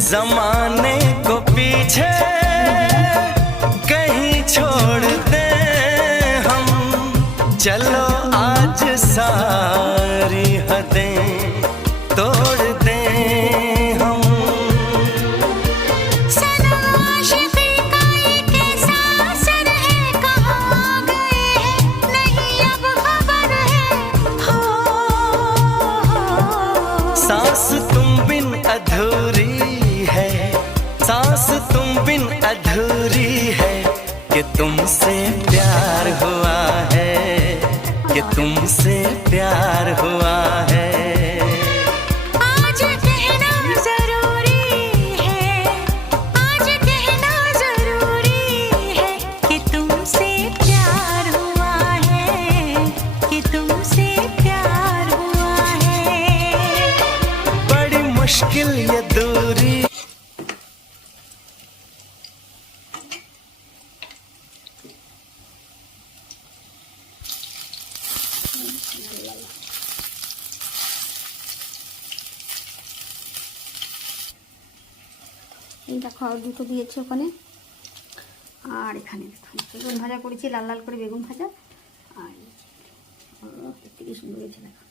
जमाने को पीछे कहीं छोड़ दे हम, चलो आज सारी हदें तोड़ दे हम। सनम आशिक़ी का ये कैसा असर है, कहाँ गए हैं नहीं अब खबर है। हो सांस तुम बिन अधूरी है, सांस तुम बिन अधूरी है, कि तुमसे प्यार हुआ है, कि तुमसे प्यार हुआ है। आज कहना जरूरी है, आज कहना जरूरी है, कि तुमसे प्यार हुआ है, कि तुमसे प्यार हुआ है। बड़ी मुश्किल ये दूरी। এই দেখো আর দুটো দিয়েছে ওখানে, আর এখানে দেখুন বেগুন ভাজা করেছি, লাল লাল করে বেগুন ভাজা। আর কি সুন্দর হয়েছে দেখো।